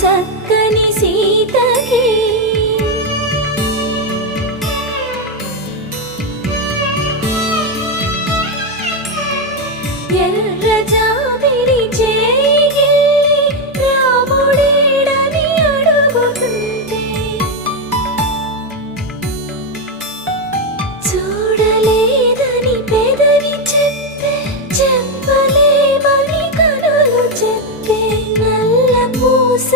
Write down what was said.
చక్కని సీతకి ఎర్ర జాబిలి చేయి రాముడేడని అడుగుతుంటే చూడలేదని పెదవి చెప్పే చెప్పలేమని కనులు చెప్పే నల్ల పూస